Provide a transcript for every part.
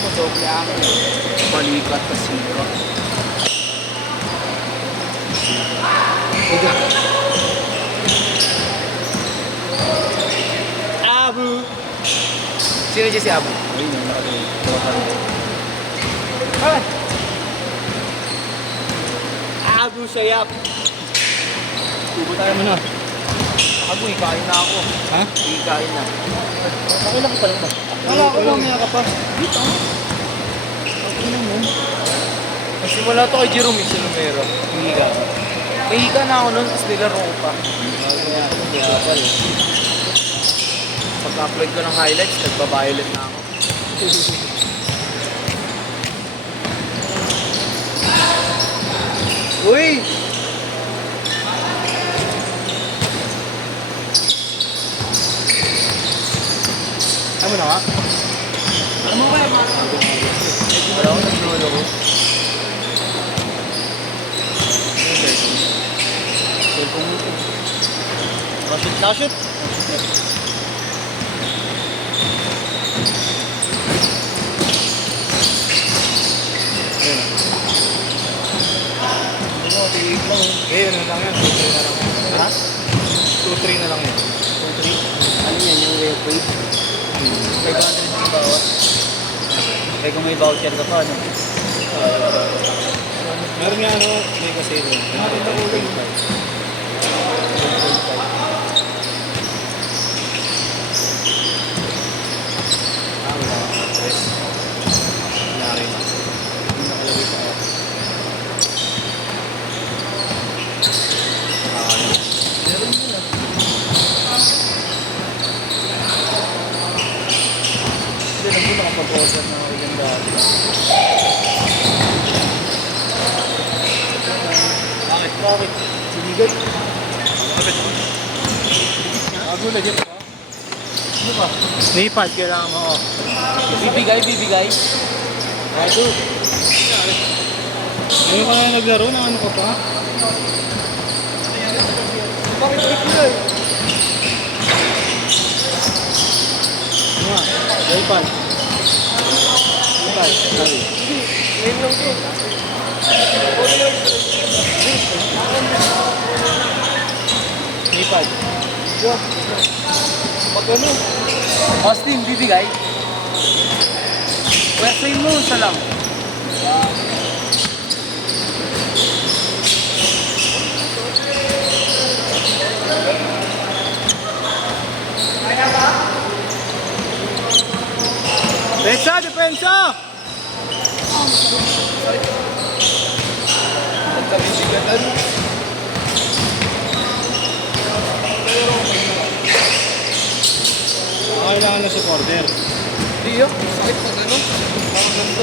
mo, doble ang balikat ka sira. Abu! Sino dyan si Abu? Ayun yung nakalagay. Ay! Abu Sayyaf! Tubo tayo muna. Abu, ikain na ako. Ha? Ikain na. Nakailan ko pa lang ba? Wala ako, mamaya ka pa. Dito. Ang ina mo. Nagsimula to kay Jerome Silomero. Hindi ka. Mahika na ako nun, tapos nilaro ko pa. Pag-upload ko ng highlights, nagbabayolent na ako. Uy! Ano na nga? Ano ba yung mga? Wala ko naglulo ko. Cellphone mo ito. Nashoot. Ayun. Ano mo, tigil lang. Ayun na lang yan. 2-3 na lang. Ha? 2-3 na lang yan. 2-3? Ano yan, yung wave? 500 yung bawat. Kaya kung may voucher ka pa, ano? Meron nga ano, may kasi rin. Meron na ulo. Wala ka ng stress. Nangyari na. Hindi nakalagay pa ako. Meron yun ah. Hindi, alam mo nakapag-order na ako yung dati. Bakit? Bakit? Sinigay? Bakit? Bago na dyan pa. Ano ba? Nipad, kailangan mo. Bibigay. Bago. Ngayon ka na naglaro, na ano ka pa? Bakit bigay? Ano nga? Nipad. Nipad. Sabi. Ngayon lang to. Nipad. Pag ano? Austin, bibigay. Pwersahin mo, isa lang. Depensa! Pagkabibigatan. Kailangan na supporter. Hindi yun. Sakit pag ano. Parang ganito.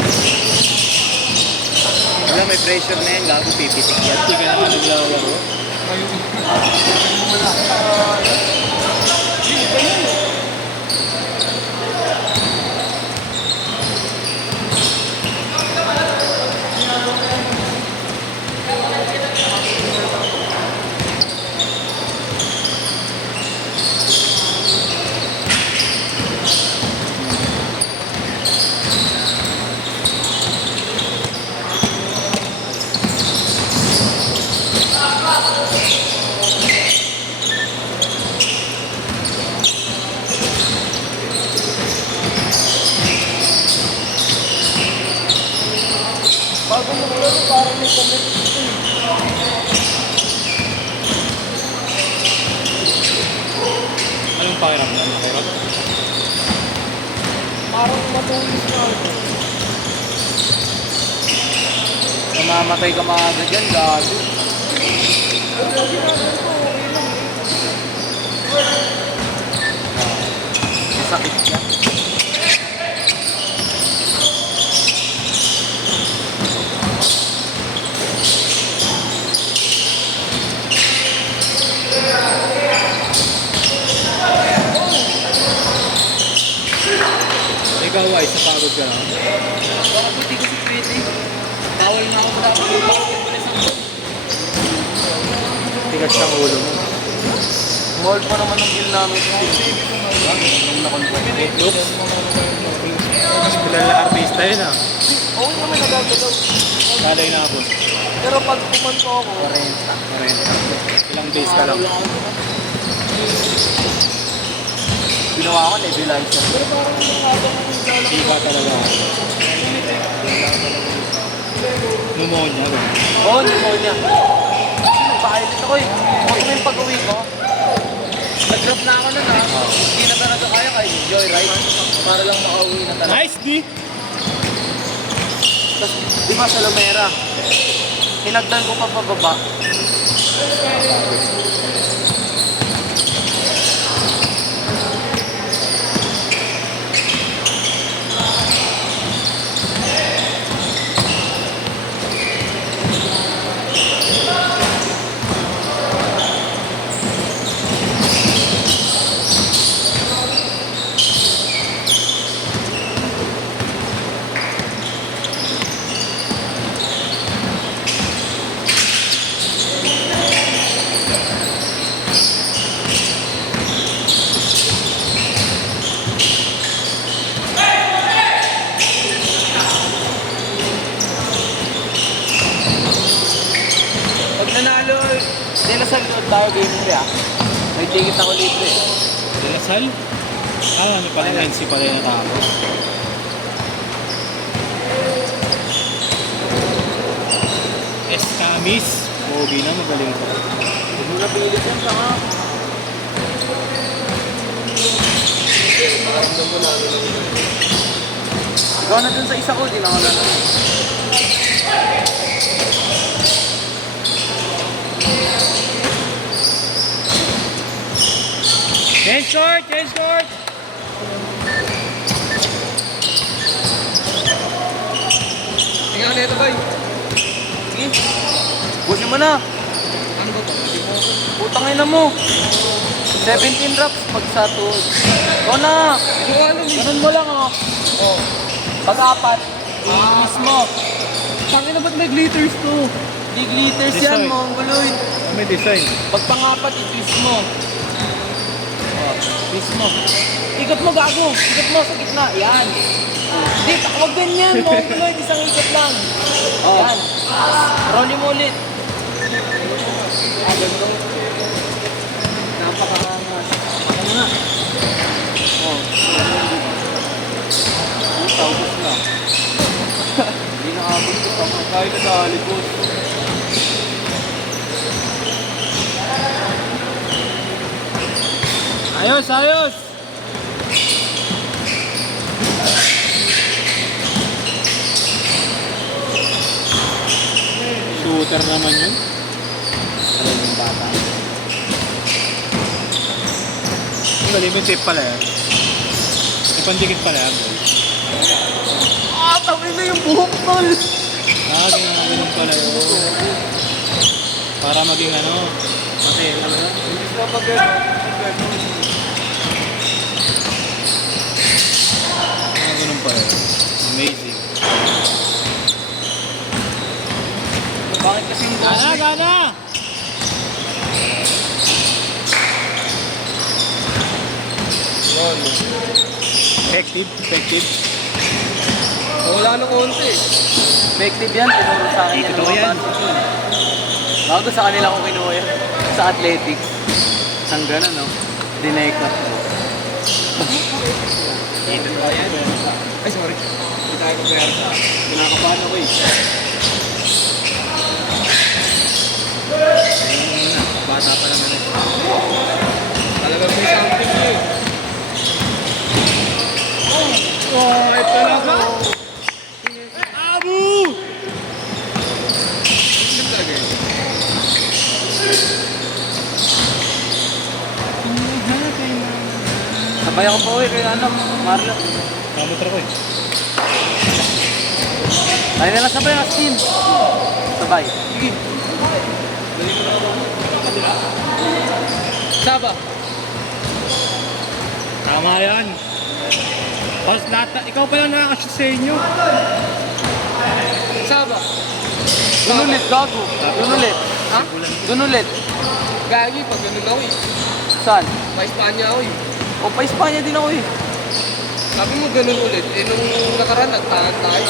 Wala, may pressure na yan. Gago, pipitik yan. Hindi ka naman naglalaro. Bago maglaro, parang may comment. Anong pakiramdam? Nakirap? Parang matulis na ako. Mamamatay ka mga agad yan, gago. Sakit yan. Ikaw ay sa pagod ka lang. Baka puti ko si Pretty. Bawal na ako dapat yung basketball isang buwan. Tigas ang ulo mo. Hold pa naman ang deal namin sa team. Nung na-confirm. Looks. Hospital na artist. Tayo na. Oo naman nagagalaw. Kalay na ako. Pero pag pumanto ako, 40. Ilang days ka lang. ginawa ko nebulizer. Pero parang Hindi ka talaga. Pneumonia. Oo, pneumonia. Nagpa-pilot ako eh. Ako yung pag-uwi ko. Nag-drop na ako nun ha. Hindi na talaga kaya kay Joyride. Para lang makauwi na talaga. Nice, D! Tapos, di ba sa Lumera? Hinagdan ko pa pababa. Pag nanalo, di na sa likod tayo game mo ah. May ticket ako libre eh. Dinasal? Ah, ano pala yung NC pala yung natapos. Escamis. Pogi na, magaling pa. Huwag mo na pilit yan sa nga. Ikaw na dun sa isa ko, di na ako na. Ten short! Ten short! Tingnan na ito, boy. Sige. Busin mo na. Ano ba ito? Putang ina mo. 17 drops pag sa tuhod. Ikaw na. Ganun mo lang oh. Oh. Pag-apat, i-miss mo. Tangin na ba't may glitters to? Di glitters yan, Design. mongoloid. May design. Pag pangapat, i-twist mo. Oh, twist mo. Ikot mo, gago. Ikot mo sa gitna. Yan. Hindi, huwag ganyan. Mongoloid, isang ikot lang. Yan. Rolling mo ulit. Ah, ganito. Napakaangas. Ano nga? Oh. Tapos na. Hindi nakabot ko pa. Kahit na sa likod. Ayos, ayos! Shooter naman yun. Alam yung bata. Ang galing yung tape pala yan. May pandikit pala yan. Ah, tawin na yung buhok, tol! Ah, ganun pala yun. Para maging ano. Pati, ano na? Hindi na pag-gano'n. Ah, ganun pala yun. Amazing. Bakit kasing Gana, gana! Yun. Effective, effective. Wala nang konti. Effective yan, tinuro sa akin yan. Totoo yan. Bago sa kanila ko kinuha yan. Sa athletics. Isang gano'n, no? Deny ko. Ito ba yan? Ay, sorry. Hindi tayo kumwersa. Kinakabahan ako eh. Bata pa naman ito. Talagang may something eh. Oh, ito talaga! Abu! Ito talaga eh. Sabay ako pa uwi kay ano, Marlo. Kamutra ko eh. Tayo na lang sabay ang team. Sabay. Sige. Saba. Tama yan. Tapos lahat na, ikaw pa lang nakakashoot sa inyo. Saba. Doon ulit, gago. Doon ulit. Ha? Doon ulit. Gagi, pag ganun ako eh. Saan? Pa Espanya ako eh. O, pa Espanya din ako eh. Sabi mo ganun ulit. Eh, nung nakaraan, nagtangan tayo.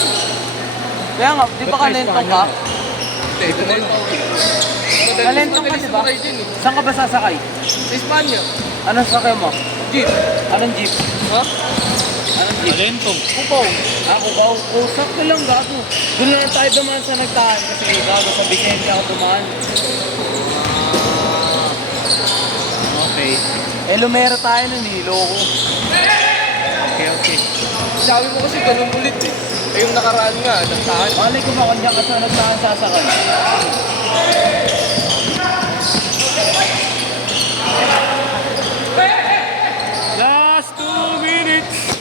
Kaya nga, di ba kalentong ka? Hindi, ito na yun. Kalentong ka, di ba? Saan ka ba sasakay? Sa Espanya. Anong sasakay mo? Jeep. Anong jeep? Ha? Anong jeep? Talentong. Kupaw. Kupaw. Oh, sakto lang, gago. Doon lang tayo dumaan sa nagtahan kasi gago sa Vicente ako dumaan. Okay. Eh, lumera tayo nun eh, loko. Okay. Sabi mo kasi ganun ulit eh. Eh, yung nakaraan nga, nagtangan. Malay ko ba kung diyan ka sa nagtahan sasakay? Last 2 minutes.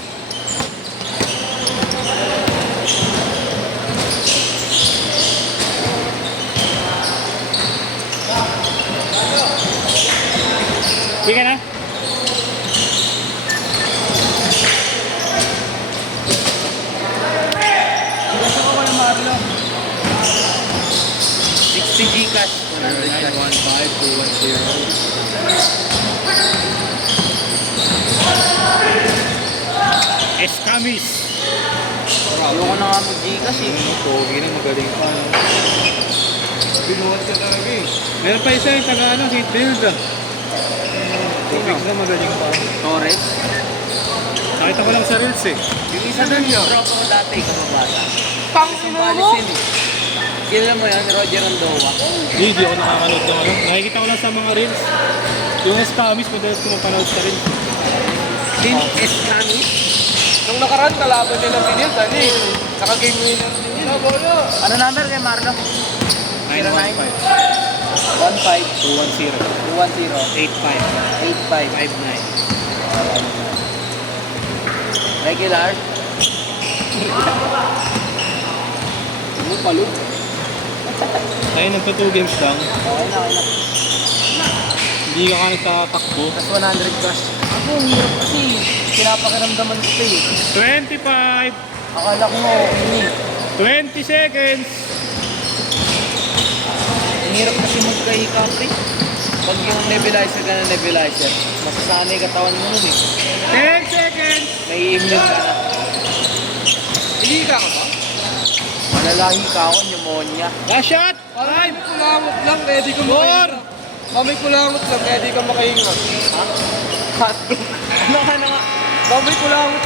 Hindi ka na? Gusto ko kayo Marlo. 60 Gcash. 915-210. Escamis. Ayoko na nga mag-Gcash eh. Pogi na magaling pa. Binuhat ka talaga eh. Meron pa isa yung taga ano, seat build ah. Tubig na magaling pa. Torres. Nakita ko lang sa reels eh. Yung isa doon yung tropa ko dati, kababata. Pang Isang sino mo? balisin eh. Kilala mo yan, Roger Andoa. Hindi ako nakakanood ng ano. Nakikita ko lang sa mga reels. Yung Escamis, madalas ko mapanood sa reels. Sin Escamis. Nung nakaraan, kalaban nila Pinil, ano eh. Naka-game winner din yun. Ano number kay Marlo? 915-210-8559. 15 210 85 Regular? Ano palo? Tayo nagpa 2 games lang. Okay na. Hindi ka nagtatakbo. Tapos 100 cash. Ako, ang hirap kasi. Pinapakiramdaman ko ito eh. 25, Akala ko nga okay eh. 20 seconds. Ang hirap kasi magka-capri. Pag yung nebulizer ka na nebulizer, masasanay katawan mo nun eh. 10 seconds. May immune ka na. Hindi ka ba? Malalahi ka ako, pneumonia. Last shot. Parang may kulangot lang, kaya di ka Four. makahinga. May kulangot lang, kaya di ka makahinga. Ha? Cut. Ano ka na nga? May kulangot lang.